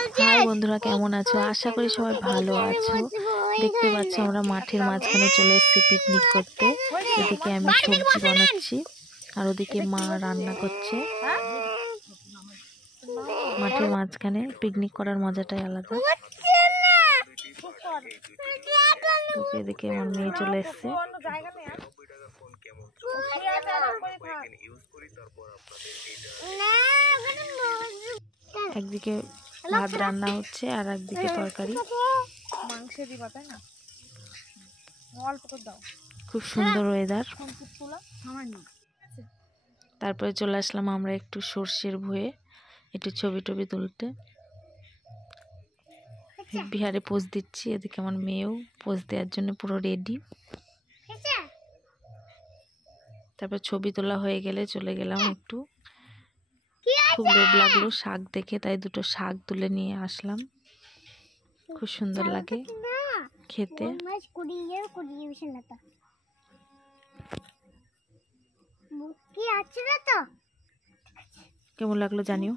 High বন্ধুরা, কেমন আছো? আশা করি সবাই ভালো আছো। দেখতে পাচ্ছ আমরা মাঠের মাঝখানে চলে এসেছি পিকনিক করতে। এদিকে আমি সবজি বানাচ্ছি আর ওদিকে মা রান্না করছে। মাঠের মাঝখানে পিকনিক করার মজাটাই আলাদা। এদিকে আমার মেয়ে চলে এসছে। একদিকে ভাত রান্না হচ্ছে আর একদিকে তরকারি। খুব সুন্দর ওয়েদার। তারপরে চলে আসলাম আমরা একটু সর্ষের ভুঁয়ে একটু ছবি টবি তুলতে। বিহারে পোজ দিচ্ছি, এদিকে আমার মেয়েও পোজ দেওয়ার জন্য পুরো রেডি। তারপর ছবি তোলা হয়ে গেলে চলে গেলাম একটু। খুব লোভ লাগলো শাক দেখে, তাই দুটো শাক তুলে নিয়ে আসলাম। খুব সুন্দর লাগে খেতে। কেমন লাগলো জানিও।